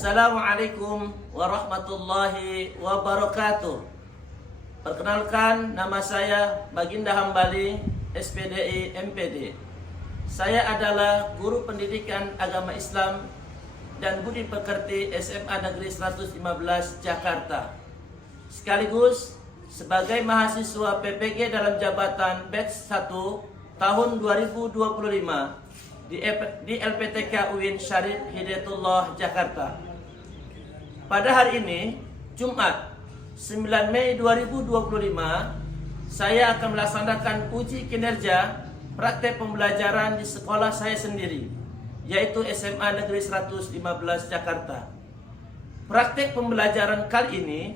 Assalamualaikum warahmatullahi wabarakatuh. Perkenalkan, nama saya Baginda Hambali, SPDI MPD. Saya adalah guru pendidikan agama Islam dan budi pekerti SMA Negeri 115 Jakarta. Sekaligus sebagai mahasiswa PPG dalam jabatan batch 1 tahun 2025 di LPTK UIN Syarif Hidayatullah Jakarta. Pada hari ini, Jumat 9 Mei 2025, saya akan melaksanakan uji kinerja praktek pembelajaran di sekolah saya sendiri, yaitu SMA Negeri 115 Jakarta. Praktek pembelajaran kali ini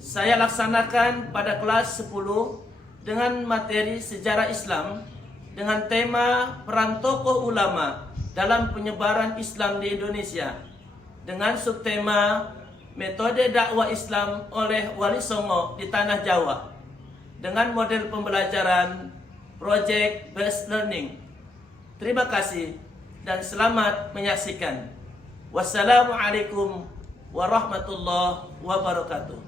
saya laksanakan pada kelas 10 dengan materi sejarah Islam dengan tema peran tokoh ulama dalam penyebaran Islam di Indonesia, dengan subtema metode dakwah Islam oleh Wali Songo di Tanah Jawa, dengan model pembelajaran project based learning. Terima kasih dan selamat menyaksikan. Wassalamualaikum warahmatullahi wabarakatuh.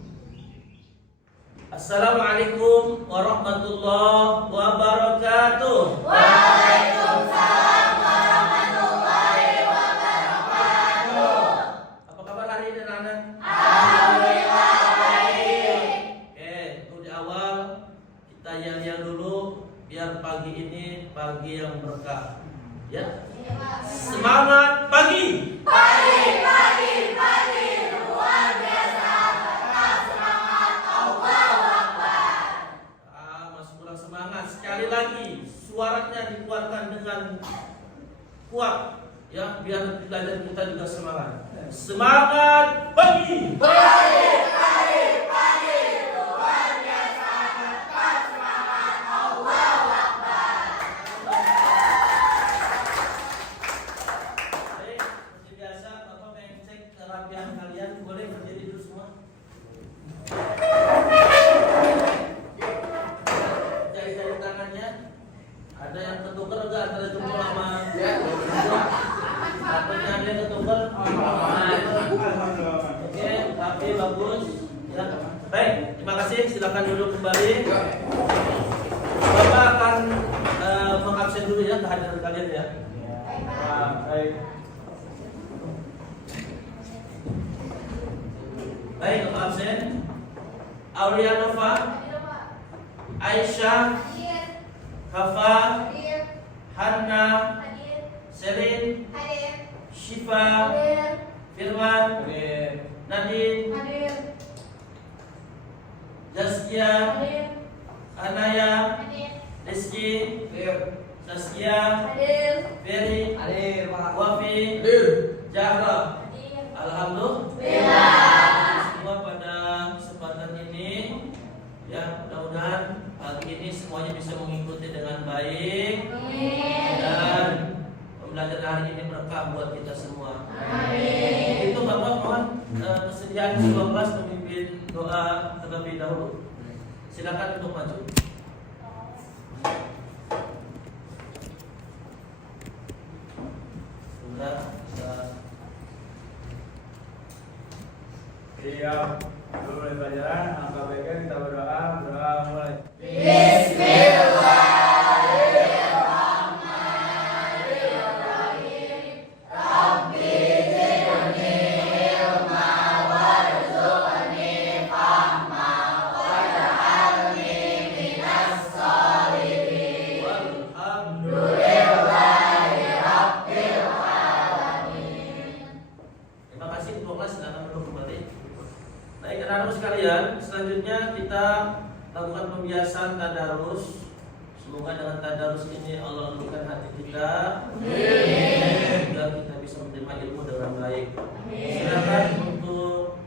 Assalamualaikum warahmatullahi wabarakatuh. Waalaikumsalam warahmatullahi wabarakatuh. Apa kabar hari ini, anak-anak? Alhamdulillah baik. Oke, untuk di awal kita yel-yel dulu biar pagi ini pagi yang berkah. Ya. Semangat pagi. Pagi, luar biasa. Tetap semangat, Allahu Akbar. Masih kurang semangat. Sekali lagi suaranya dikeluarkan dengan kuat, ya, biar belajar kita juga semangat. Semangat pagi. Pagi, luar biasa. Tetap semangat, Allahu Akbar. Baik, seperti biasa Bapak mengecek kerapian kalian. Boleh berdiri dulu semua. Jari-jari tangannya ada yang ketukar enggak antara jempol sama takutnya ada yang ketukar. Oke, tapi bagus ya. Baik, terima kasih. Silakan duduk kembali. Bapak akan mengabsen dulu ya kehadiran kalian ya. Baik. Baik, Bapak absen. Aulia Nova, Aisyah, Hafa, Hanna, Selin, Syifa, Firman, Nadine, Zaskia, Anaya, Rizky, Saskia, Ferry, Wafi, Zahra. Alhamdulillah. Semua pada kesempatan ini, ya, mudah-mudahan pagi ini semuanya bisa mengikuti dengan baik dan pembelajaran hari ini berkah buat kita semua. Itu Bapak mohon kesediaan ketua kelas memimpin doa terlebih dahulu. Silakan untuk maju. Sudah. Siap, dulu mulai pelajaran, angka baiknya kita berdoa mulai. Bismillahirrahmanirrahim. Rabbi zidni ilma warzuqni fahma waj'alni minas sholihin. Walhamdulillahi rabbil alamin. Terima kasih ketua kelas, silakan duduk kembali. Baik, anak-anak sekalian, selanjutnya kita lakukan pembiasaan tadarus. Semoga dengan tadarus ini Allah lembutkan hati kita, sehingga kita bisa menerima ilmu dengan baik. Silakan untuk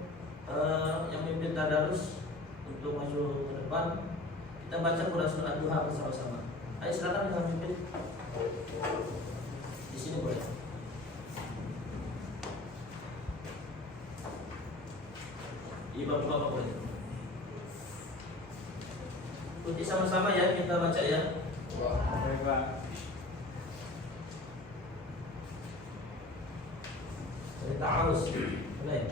yang memimpin tadarus untuk maju ke depan. Kita baca Quran surat Duha bersama-sama. Ayo silakan yang memimpin. Di sini boleh. Bapak-bapak boleh. Kunci sama-sama ya, kita baca ya. Baik, Pak. Dari ta'arus. Mulai.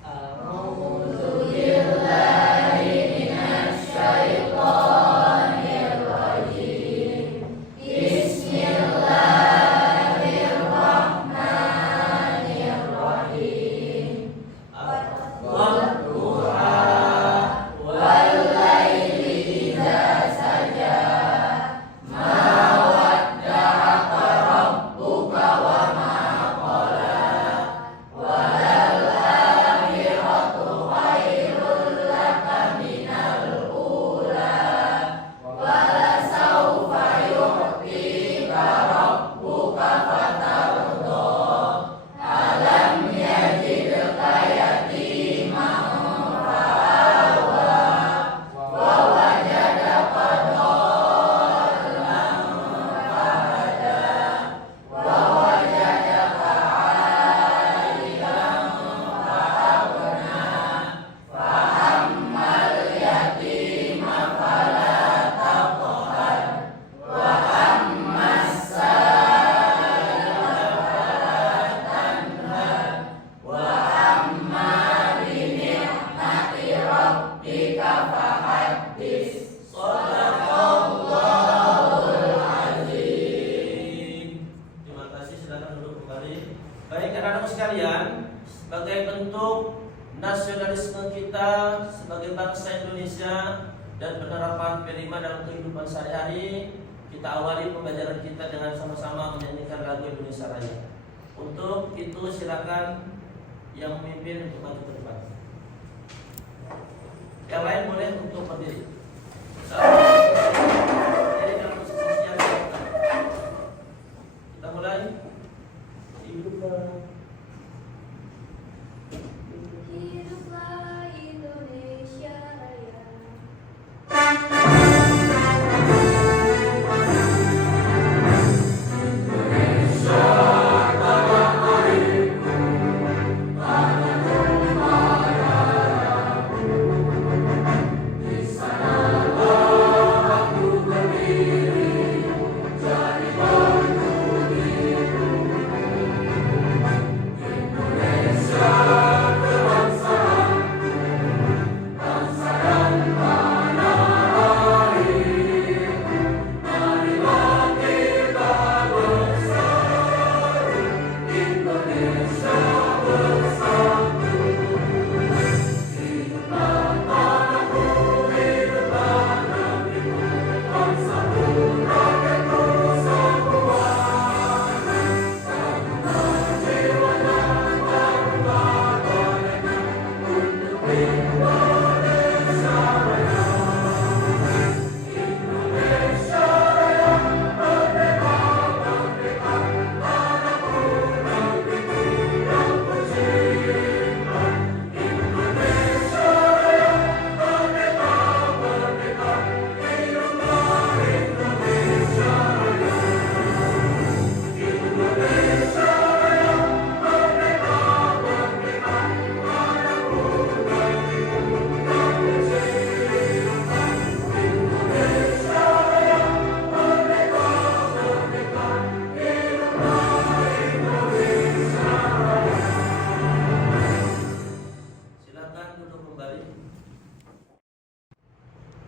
A'udzu billahi minasy syaithanir rajim. Bismillahirrahmanirrahim. Wadduha wal laili idza saja. Ma wadda'aka rabbuka wa ma qala. Walal akhiratu khairul laka minal ula. Walasawfa yu'tika rabbuka fatarda. Alam yajidka yatiman fa'awa. Wa wajadaka dhallan fahada. Wa wajadaka 'ailan fa'aghna. Fa'ammal yatima fala taqhar. Wa ammas sa'ila fala tanhar. Wa amma bi ni'mati rabbika fahaddits. Shadaqallahul azim. Terima kasih, silakan duduk kembali. Baik, anak-anak sekalian, sebagai bentuk nasionalisme kita sebagai bangsa Indonesia dan penerapan prima dalam kehidupan sehari-hari, kita awali pembelajaran kita dengan sama-sama menyanyikan lagu Indonesia Raya. Untuk itu silakan yang memimpin untuk maju ke depan. Yang lain boleh untuk berdiri. Jadi dalam posisi siap. Kita mulai. Hiduplah Indonesia Raya.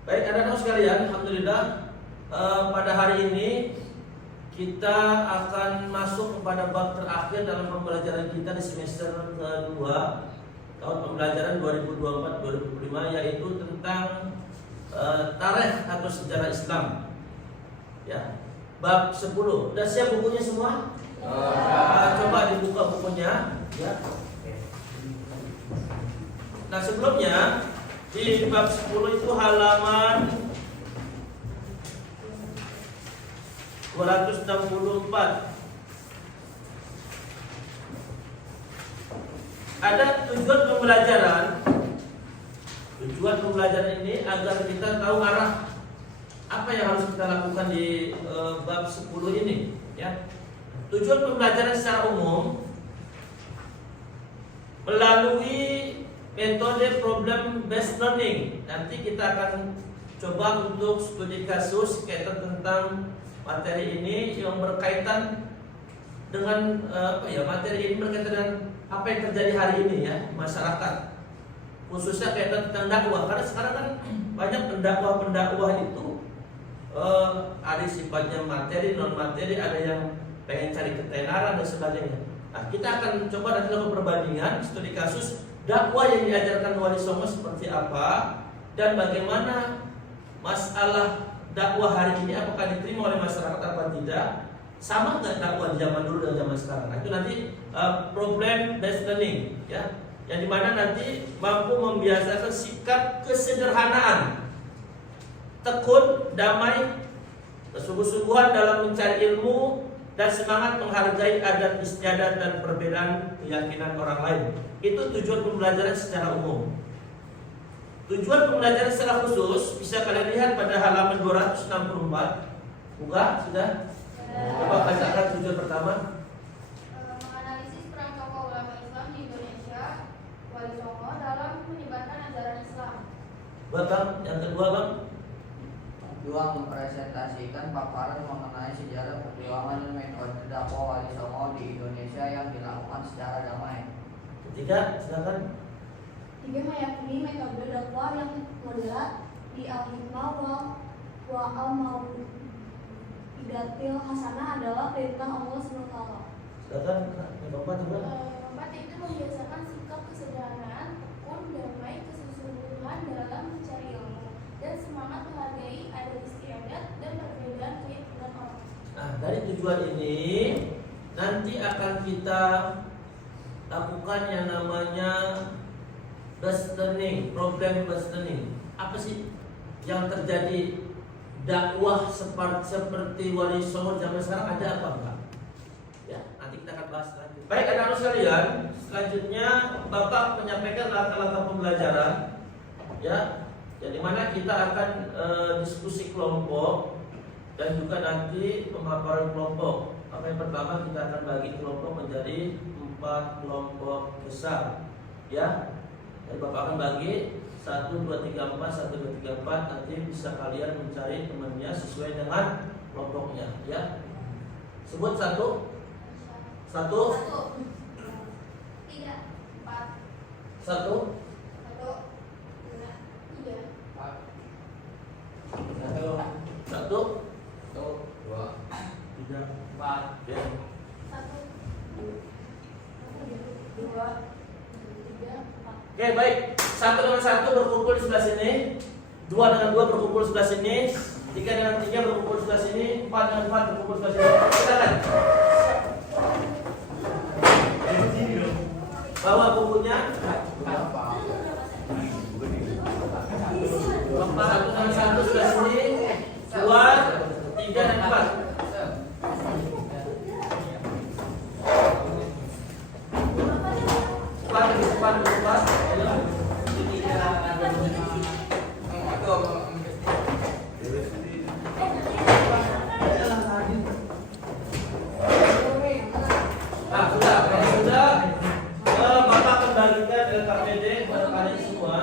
Baik, anak-anak sekalian, alhamdulillah pada hari ini kita akan masuk kepada bab terakhir dalam pembelajaran kita di semester kedua tahun pembelajaran 2024-2025, yaitu tentang tarikh atau sejarah Islam. Ya, bab 10. Sudah siap bukunya semua? Coba dibuka bukunya. Ya. Nah, sebelumnya di bab 10 itu halaman 264. Ada tujuan pembelajaran. Tujuan pembelajaran ini agar kita tahu arah apa yang harus kita lakukan di bab 10 ini, ya. Tujuan pembelajaran secara umum melalui metode problem based learning. Nanti kita akan coba untuk studi kasus kaitan tentang materi ini yang berkaitan materi ini berkaitan dengan apa yang terjadi hari ini ya di masyarakat, khususnya kaitan tentang dakwah. Karena sekarang kan banyak pendakwah itu ada sifatnya materi, non materi, ada yang pengen cari ketenaran dan sebagainya. Nah, kita akan coba nanti lakukan perbandingan studi kasus dakwah yang diajarkan Wali Songo seperti apa dan bagaimana masalah dakwah hari ini apakah diterima oleh masyarakat apa tidak, sama nggak dakwah di zaman dulu dan zaman sekarang. Nah, itu nanti problem based learning ya, yang dimana nanti mampu membiasakan sikap kesederhanaan, tekun, damai, kesungguh-sungguhan dalam mencari ilmu, dan semangat menghargai adat istiadat dan perbedaan keyakinan orang lain. Itu tujuan pembelajaran secara umum. Tujuan pembelajaran secara khusus bisa kalian lihat pada halaman 264. Buka sudah? Coba bacakan tujuan pertama. Menganalisis peran tokoh ulama Islam di Indonesia, Wali Songo dalam menyebarkan ajaran Islam. Bang, yang kedua bang. Kedua, mempresentasikan paparan mengenai sejarah perjuangan dan metode dakwah Wali Songo di Indonesia yang dilakukan secara damai. Ketiga, silakan. Tiga, meyakini metode dakwah yang moderat di al-hikmah wa al-mau'idatil hasanah adalah perintah Allah SWT. Silakan. Yang keempat juga. Keempat itu membiasakan sikap kesederhanaan, tekun, damai, kesungguhan dalam mencari ilmu, dan semangat menghargai adat istiadat dan perbedaan keyakinan orang. Nah, dari tujuan ini nanti akan kita lakukan yang namanya based learning, problem based learning. Apa sih yang terjadi dakwah seperti Wali Songo zaman sekarang, ada apa enggak? Ya, nanti kita akan bahas lagi. Baik, anak-anak sekalian, selanjutnya Bapak menyampaikan langkah-langkah pembelajaran ya, yang dimana kita akan diskusi kelompok dan juga nanti pemaparan kelompok. Maka yang pertama kita akan bagi kelompok menjadi 4 kelompok besar ya. Jadi Bapak akan bagi 1, 2, 3, 4, 1, 2, 3, 4. Nanti bisa kalian mencari temannya sesuai dengan kelompoknya ya. Sebut 1. 1. 3, 4. 1. 1. 3, 4 ya. 2, 3, 4. Oke, baik. 1 dengan 1 berkumpul di sebelah sini, 2 dengan 2 berkumpul sebelah sini, 3 dengan 3 berkumpul sebelah sini, 4 dengan 4 berkumpul sebelah sini. Silakan. Bawa bukunya. 1 dengan 1 sebelah sini, 2, 3 dan 4. Bapak kembalikan LKPD kepada kalian semua.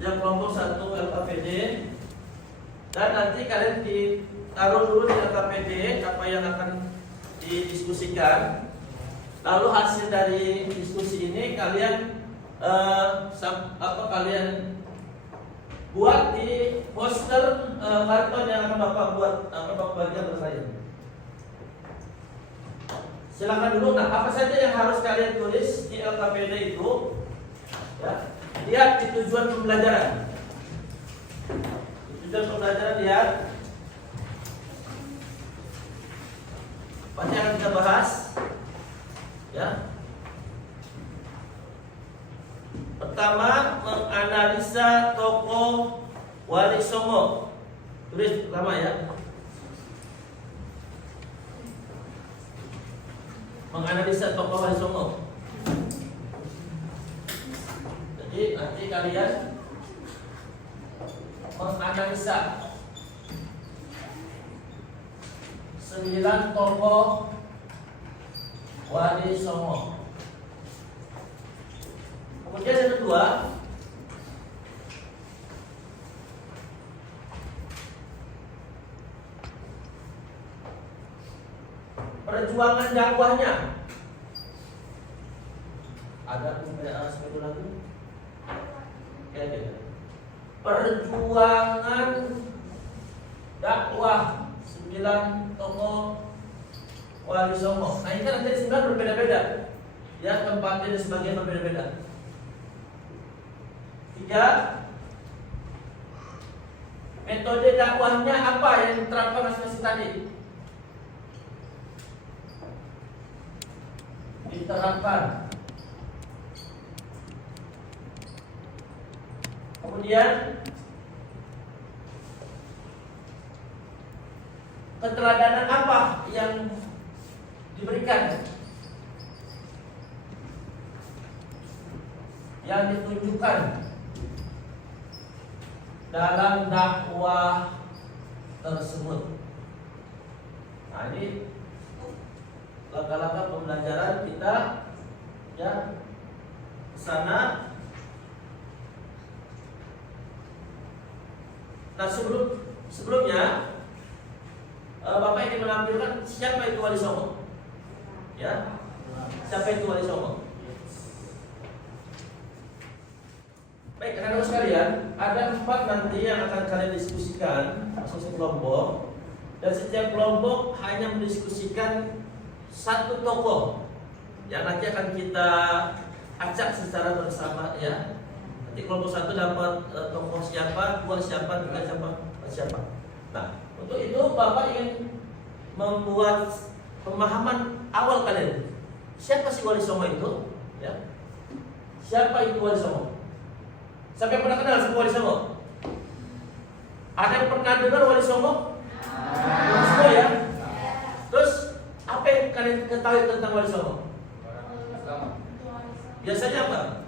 Yang kelompok 1 LKPD, dan nanti kalian ditaruh dulu di LKPD apa yang akan didiskusikan. Lalu hasil dari diskusi ini kalian kalian buat di poster karton yang akan Bapak buat, akan Bapak bagikan ke saya. Silakan dulu. Nah, apa saja yang harus kalian tulis di LKPD itu? Ya, lihat di tujuan pembelajaran. Di tujuan pembelajaran lihat. Apa yang akan kita bahas? Ya. Pertama, menganalisa tokoh Wali Songo. Tulis pertama ya. Menganalisa tokoh Wali Songo. Jadi nanti kalian menganalisa 9 tokoh Wali Songo. Kemudian yang kedua, perjuangan dakwahnya. Ada seperti lagi? Ya. Perjuangan dakwah 9 tokoh Wali Songo. Nah ini kan nanti 9 berbeda-beda. Ya, tempatnya sebagian berbeda-beda. 3. Metode dakwahnya apa yang diterapkan masing-masing tadi? Diterapkan. Kemudian keteladanan apa yang diberikan, yang ditunjukkan dalam dakwah tersebut. Nah ini langkah-langkah pembelajaran kita ya ke sana. Nah sebelumnya Bapak ingin menampilkan siapa itu Wali Songo, ya? Siapa itu Wali Songo? Baik, anak-anak sekalian, ada 4 nanti yang akan kalian diskusikan masing-masing kelompok, dan setiap kelompok hanya mendiskusikan satu tokoh yang nanti akan kita acak secara bersama, ya. Nanti kelompok 1 dapat tokoh siapa, 2 siapa, 3 siapa. Nah, untuk itu Bapak ingin membuat pemahaman awal kalian. Siapa sih Wali Songo itu? Ya. Siapa itu Wali Songo? Siapa yang pernah kenal sama Wali Songo? Ada yang pernah dengar Wali Songo? Semua ya. Terus apa yang kalian ketahui tentang Wali Songo? Biasanya apa?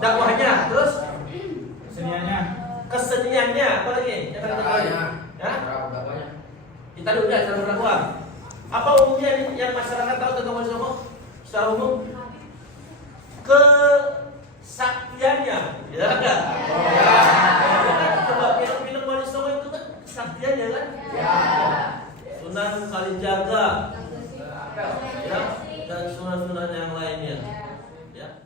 Dakwahnya. Terus keseniannya. Apa lagi? Yang kalian ketahui? Ya? Kita dulu ya, cara berdakwah. Apa umumnya yang masyarakat tahu tentang Wali Songo? Secara umum? Kesaktiannya, ya enggak? Coba film-film Wali Songo itu kan kesaktiannya kan? Sunan Kalijaga, ya, dan sunan-sunan yang lainnya. Ya.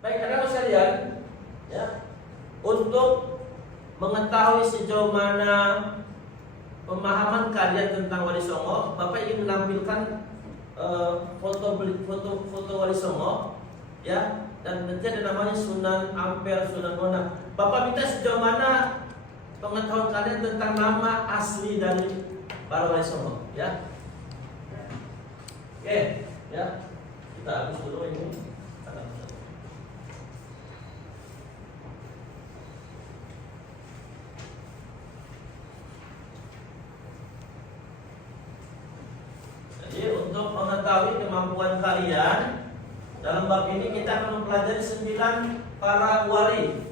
Baik, anak-anak sekalian, ya, untuk mengetahui sejauh mana pemahaman kalian tentang Wali Songo, Bapak ingin menampilkan foto Wali Songo, ya, dan nanti ada namanya Sunan Ampel, Sunan Bonang. Bapak minta sejauh mana pengetahuan kalian tentang nama asli dari para Wali Songo, ya. Oke, ya, kita habis dulu ini. Jadi untuk mengetahui kemampuan kalian dalam bab ini kita akan mempelajari 9 para wali.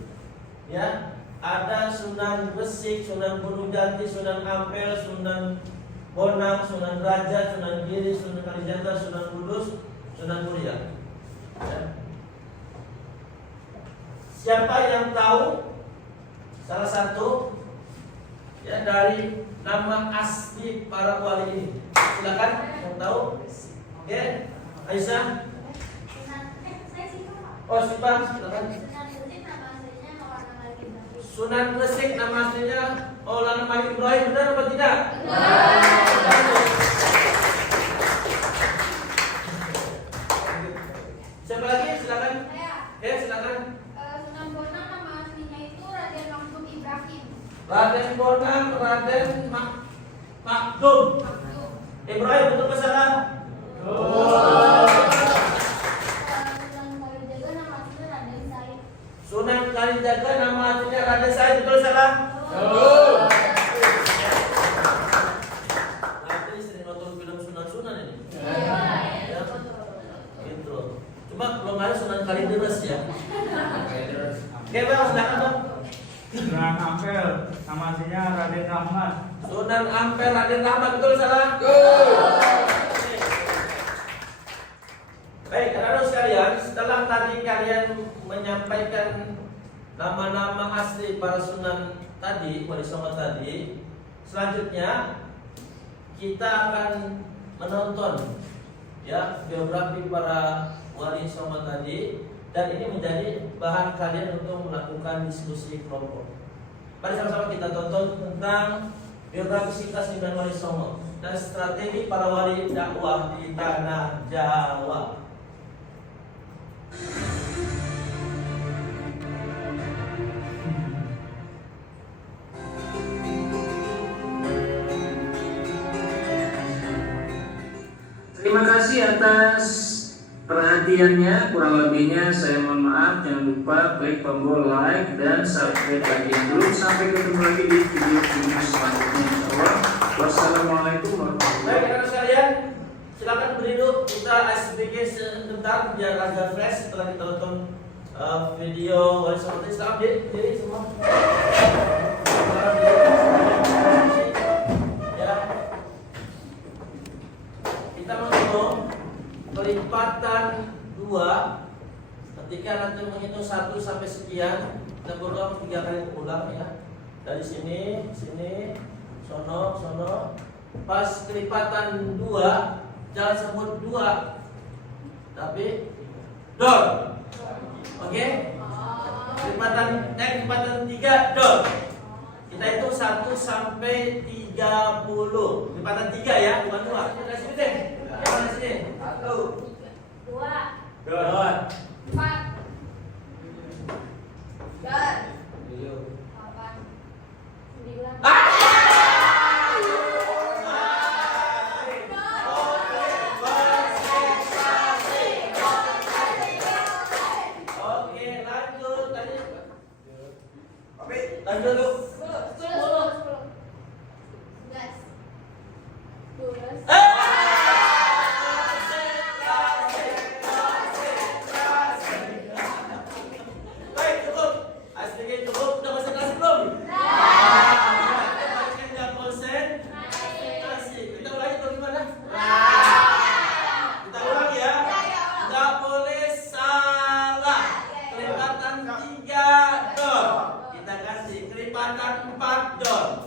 Ya, ada Sunan Gresik, Sunan Gunung Jati, Sunan Ampel, Sunan Bonang, Sunan Raja, Sunan Giri, Sunan Kalijaga, Sunan Kudus, Sunan Muria. Ya. Siapa yang tahu salah satu ya dari nama asli para wali ini? Silakan yang tahu. Oke, Aisyah. Oh, silakan. Sunan Gresik nama aslinya Maulana Malik Ibrahim, benar atau tidak? Benar. Siapa lagi? Silakan. Ya, silakan. Sunan Bonang nama aslinya itu Raden Makdum Ibrahim. Raden Bonang, Raden Makdum Ibrahim, betul ke salah? Sunan Kalijaga nama aslinya Raden Said, betul salah? Nanti sering nonton film Sunan ini. Ya, gitu. Cuma belum ada Sunan Kalideres ya. Oke, Bang, silakan Bang. Sunan Ampel, nama aslinya Raden Rahmat. Sunan Ampel Raden Rahmat, betul salah? Baik, anak-anak sekalian, setelah tadi kalian menyampaikan nama-nama asli para sunan tadi, Wali Songo tadi, selanjutnya kita akan menonton ya biografi para wali songo tadi, dan ini menjadi bahan kalian untuk melakukan diskusi kelompok. Mari sama-sama kita tonton tentang biografi singkat 9 wali songo dan strategi para wali dakwah di tanah Jawa. Terima kasih atas perhatiannya. Kurang lebihnya saya mohon maaf. Jangan lupa klik tombol like dan subscribe bagian grup. Sampai ketemu lagi di video-video selanjutnya. Insyaallah. Wassalamualaikum warahmatullahi Baik, wabarakatuh. rekan sekalian, silakan beri dulu kita SPG sebentar biar agak fresh setelah kita tonton video wali songo. Silakan diri semua. Ya. Kita menghitung kelipatan 2. Ketika nanti menghitung 1 sampai sekian, kita berulang 3 kali ulang ya. Dari sini, sono. Pas kelipatan 2, jangan sebut 2, tapi dor. Oke? Kelipatan 3 dor. Kita hitung 1 sampai 30. Kelipatan 3 ya, bukan 2. Kita sini deh. Jangan di sini. 1, 2, 2, 4, 8, 9. Oke, lanjut tadi. Lanjut dulu. 12. Baik, cukup. Aslinya cukup. Udah konsentrasi belum? Balikin nggak konsentrasi. Kita ulangi atau gimana? Kita ulang ya. Nggak boleh salah. Kelipatan 3 dor. Kita kasih kelipatan 4 dor.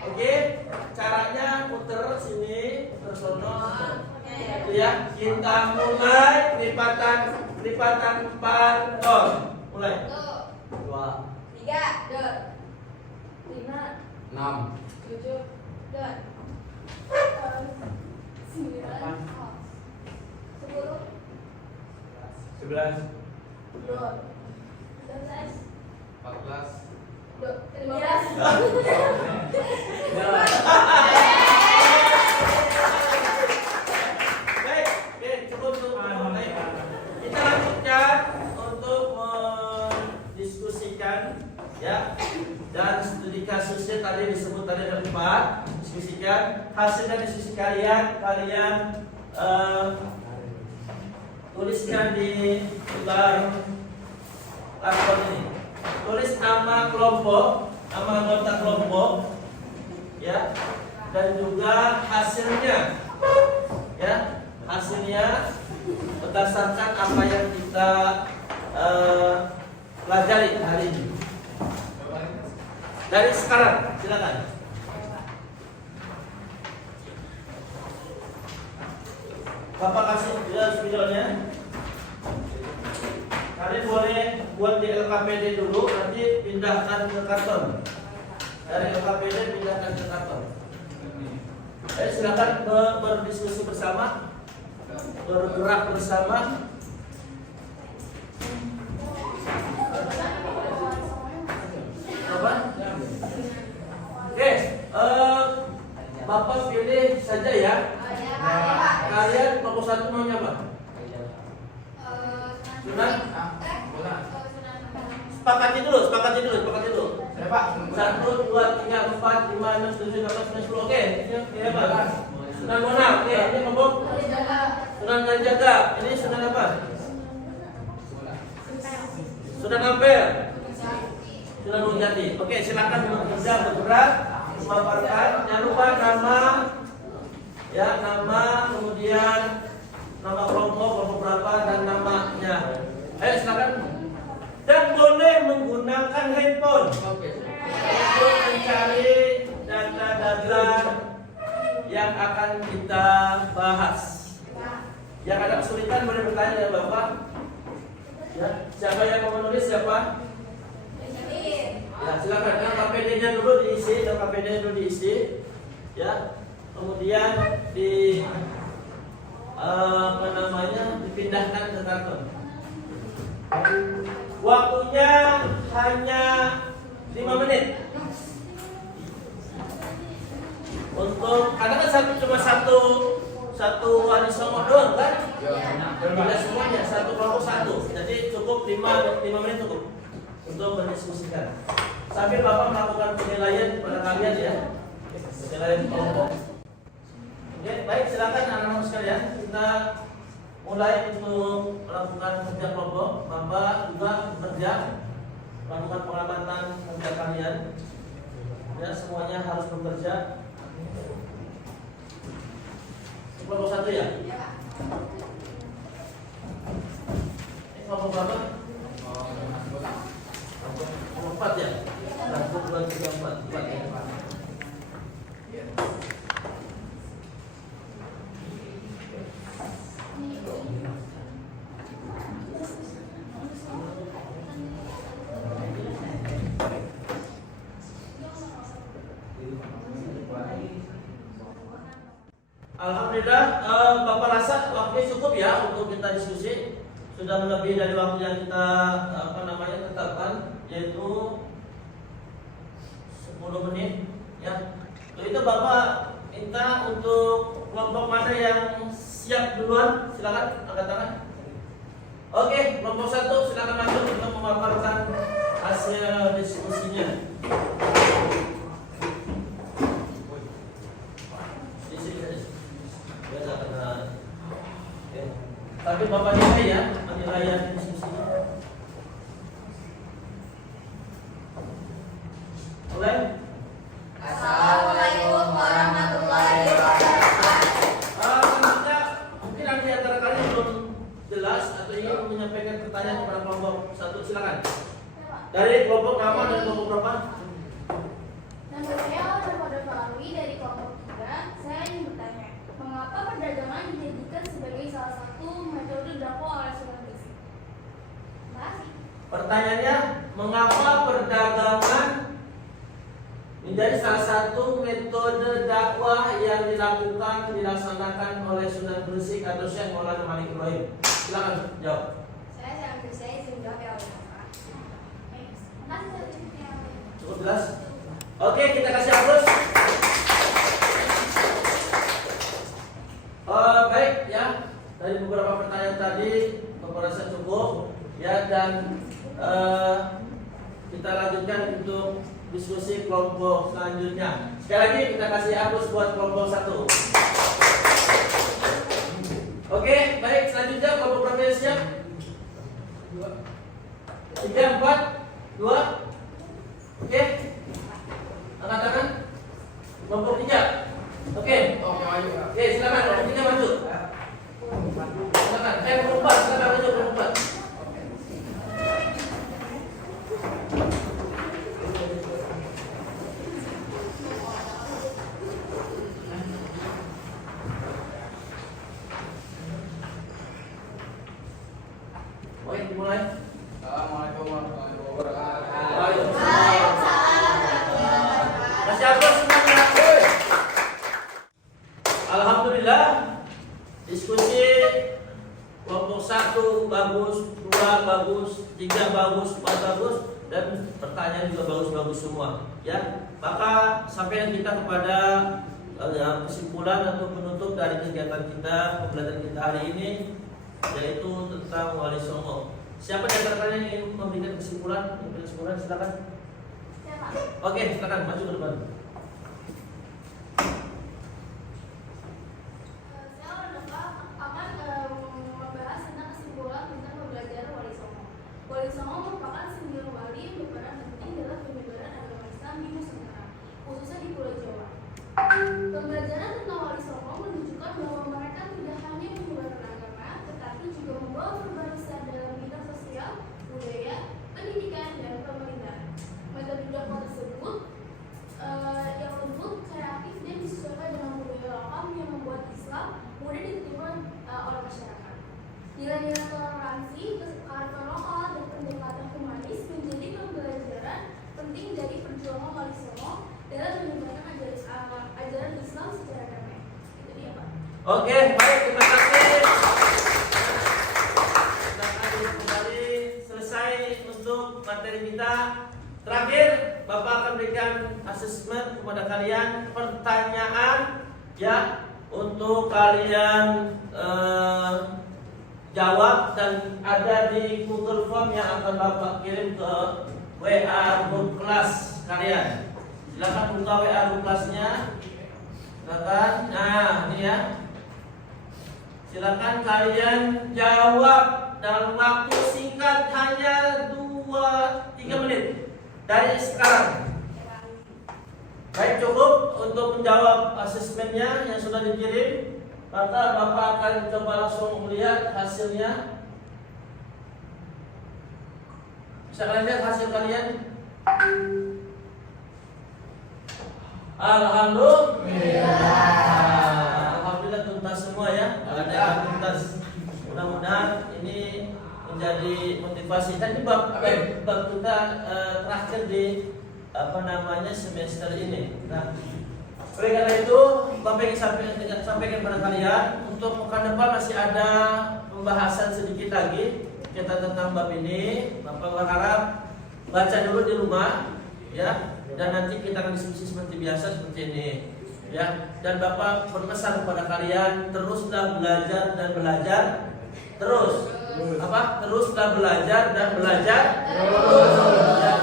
Oke, caranya puter sini, puter sono. Itu ya. Kita mulai kelipatan 4 dor. Mulai. 2, 3, 5, 6 7, 9, 11 baik, oke, cukup. Baik. Kita lanjutkan untuk mendiskusikan ya. Dan studi kasusnya tadi disebut tadi ada 4. Diskusikan hasilnya diskusi kalian tuliskan di bar laptop ini. Tulis nama kelompok, nama anggota kelompok, ya, dan juga hasilnya, ya, hasilnya berdasarkan apa yang kita pelajari hari ini. Dari sekarang, silakan. Bapak kasih videonya. Kalian boleh buat di LKPD dulu, nanti pindahkan ke karton. Dari LKPD pindahkan ke karton. Silakan berdiskusi bersama, bergerak bersama. Apa? Oke, Bapak pilih saja ya. Kalian kelompok 1 maunya apa? Sunan? Sepakati dulu. 1, 2, 3, 4, 5, 6, 7, 8, 9, 10. Oke, ini apa? Sunan Bonang. Oke, ini kelompok Sunan Kalijaga. Ini Sunan apa? Sunan Ampel. Sunan Gunung Jati. Oke, silakan bekerja bergerak, memaparkan. Jangan lupa nama, ya, nama, kemudian nama kelompok berapa dan namanya. Ayo silakan. Dan boleh menggunakan handphone untuk mencari data-data yang akan kita bahas. Yang ada kesulitan boleh bertanya ya Bapak. Ya, siapa yang mau menulis siapa? Ya, silakan. KPD-nya dulu diisi, KPD dulu diisi. Ya. Kemudian dipindahkan ke karton. Waktunya hanya 5 menit. Untuk karena kan cuma satu wali songo doang kan? Tidak semuanya, satu kelompok satu. Jadi cukup 5 menit cukup untuk berdiskusikan. Sambil Bapak melakukan penilaian pada kalian ya. Penilaian kelompok. Oke, baik, silakan anak-anak sekalian, kita mulai untuk melakukan kerja kelompok. Bapak juga bekerja, melakukan pengamatan kerja kalian. Ya, semuanya harus bekerja. Kelompok 1 ya? Ini kelompok berapa? Kelompok 4 ya? 1, 2, 3, 4 ya? Alhamdulillah, Bapak rasa waktunya cukup ya untuk kita diskusi. Sudah melebihi dari waktu yang kita tetapkan, yaitu 10 menit. Ya, untuk itu Bapak minta untuk kelompok mana yang siap duluan, silakan angkat tangan. Oke, kelompok 1 silakan masuk untuk memaparkan hasil diskusinya. Tapi Bapak nilai ya, penilaian diskusinya. Mulai. Assalamualaikum warahmatullahi wabarakatuh. Selanjutnya mungkin ada di antara kalian belum jelas atau ingin menyampaikan pertanyaan kepada kelompok 1, silakan. Dari kelompok nama dan kelompok berapa? Nama saya Pada Fahmi dari kelompok 3. Saya ingin bertanya, mengapa perdagangan dijadikan sebagai salah satu metode dakwah oleh Sunan Gresik? Terima kasih. Pertanyaannya, mengapa perdagangan menjadi salah satu metode dakwah yang dilaksanakan oleh Sunan Gresik atau Syekh Maulana Malik Ibrahim? Silakan jawab. Saya izin jawab ya Bapak. Cukup jelas? Oke, kita kasih aplaus. Baik ya, dari beberapa pertanyaan tadi Bapak rasa cukup ya, dan kita lanjutkan untuk diskusi kelompok selanjutnya. Sekali lagi kita kasih aplaus buat kelompok 1. Oke, baik, selanjutnya kelompok berapa yang siap? 3, 4, 2. Oke, angkat tangan. Kelompok 3. Oke, silakan kelompok 3 maju. Silakan, kelompok 4, silakan maju kelompok 4. Oke, dimulai. Assalamualaikum warahmatullahi wabarakatuh. Masih aplaus semuanya. Alhamdulillah, diskusi kelompok 1 bagus, 2 bagus, 3 bagus, 4 bagus, dan pertanyaan juga bagus-bagus semua. Ya, maka sampaian kita kepada kesimpulan atau penutup dari kegiatan kita, pembelajaran kita hari ini, yaitu tentang Wali Songo. Siapa di antara kalian yang ingin memberikan kesimpulan? Silakan. Oke, silakan maju ke depan. Saya akan membahas tentang kesimpulan tentang pembelajaran Wali Songo. Wali Songo merupakan 9 wali yang berperan penting dalam penyebaran agama Islam di Nusantara, khususnya di Pulau Jawa. Pembelajaran tentang Wali Songo menunjukkan bahwa mereka tidak hanya menyebarkan agama, tetapi juga membawa perubahan besar dalam bidang sosial, budaya, pendidikan, dan pemerintahan. Metode dakwah tersebut yang lembut, kreatif, dan disesuaikan dengan budaya Oke, baik, terima kasih. Kita akan kembali selesai untuk materi kita. Terakhir, Bapak akan berikan asesmen kepada kalian, pertanyaan ya untuk kalian jawab, dan ada di Google Form yang akan Bapak kirim ke WA grup kelas kalian. Silakan buka WA grup kelasnya. Silakan. Nah, ini ya. Silakan kalian jawab dalam waktu singkat, hanya 2-3 menit dari sekarang. Baik, cukup untuk menjawab asesmennya yang sudah dikirim. Maka Bapak akan coba langsung melihat hasilnya. Bisa kalian lihat hasil kalian? Alhamdulillah tuntas semua ya. Ada yang tuntas. Mudah-mudahan ini menjadi motivasi. Dan ini bab kita terakhir di semester ini. Nah, oleh karena itu Bapak ingin sampaikan pada kalian, untuk pekan depan masih ada pembahasan sedikit lagi kita tentang bab ini. Bapak berharap baca dulu di rumah ya, dan nanti kita akan diskusi seperti biasa seperti ini ya. Dan Bapak berpesan kepada kalian, teruslah belajar dan belajar terus. Teruslah belajar dan belajar terus ya.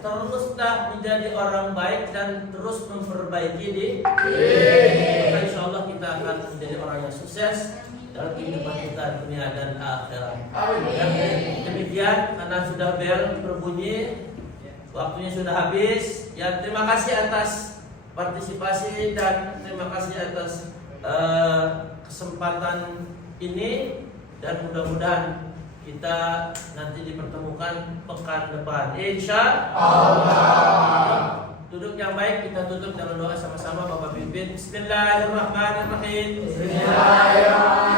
Teruslah menjadi orang baik dan terus memperbaiki diri. Maka insya Allah kita akan menjadi orang yang sukses dalam kehidupan kita dunia dan akhirat. Ya, demikian, karena sudah bel berbunyi, waktunya sudah habis. Ya, terima kasih atas partisipasi dan terima kasih atas kesempatan ini, dan mudah-mudahan kita nanti dipertemukan pekan depan, insya Allah. Duduk yang baik, kita tutup dengan doa sama-sama. Bapak pimpin. Bismillahirrahmanirrahim. Bismillahirrahmanirrahim.